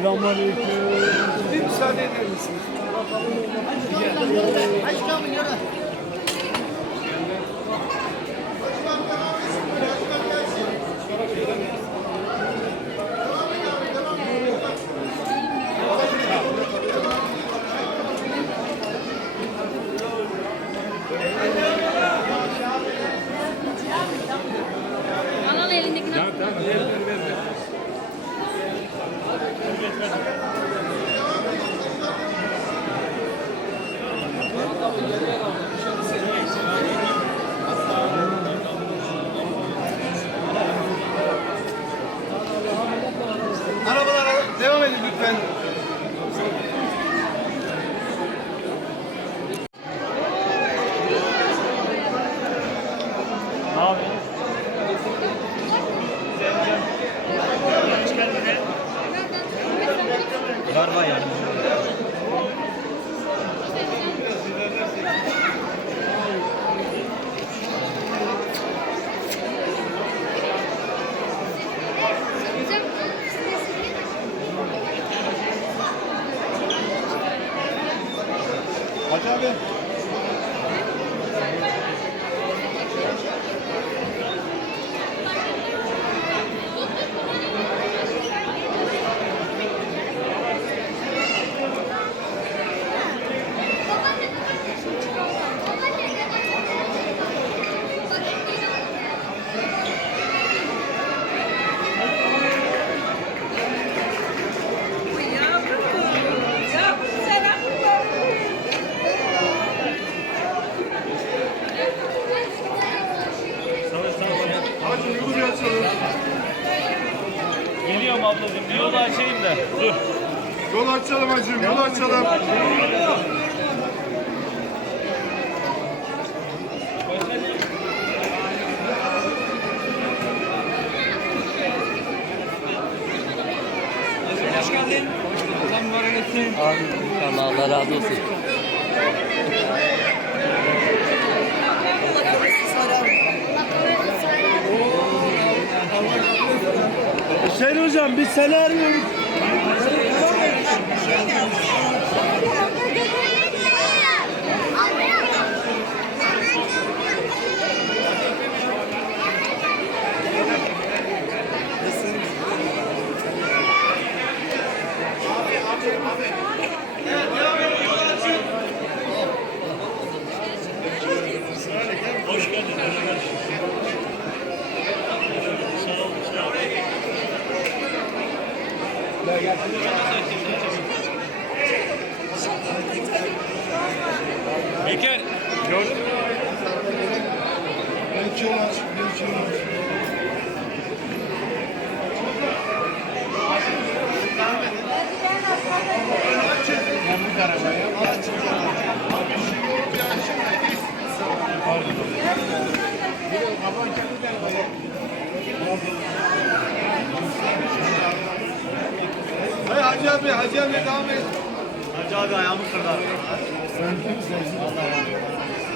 Selamünaleyküm. Bir müsaade eder misiniz? Anan elindekini al. Arabalara devam edin lütfen. Ne yapıyorsun? Var yani. Hacı abi. Hacı yolu bir açalım. Geliyorum ablacığım. Bir yolu açayım da. Dur. Yol açalım hacım, yol açalım. Hoş geldin. Allah mübarek etsin. Allah Allah razı olsun. Hüseyin hocam biz seni arıyoruz. Hoş geldin. Sağ olun. Sağ olun. İlker, gördün mü? Bir yol aç, bir yol aç. Pamuk arabaya. Hacı abi, Hacı abi devam et. Hacı abi ayağımı kırdı. Sen kimsin? Allah Allah.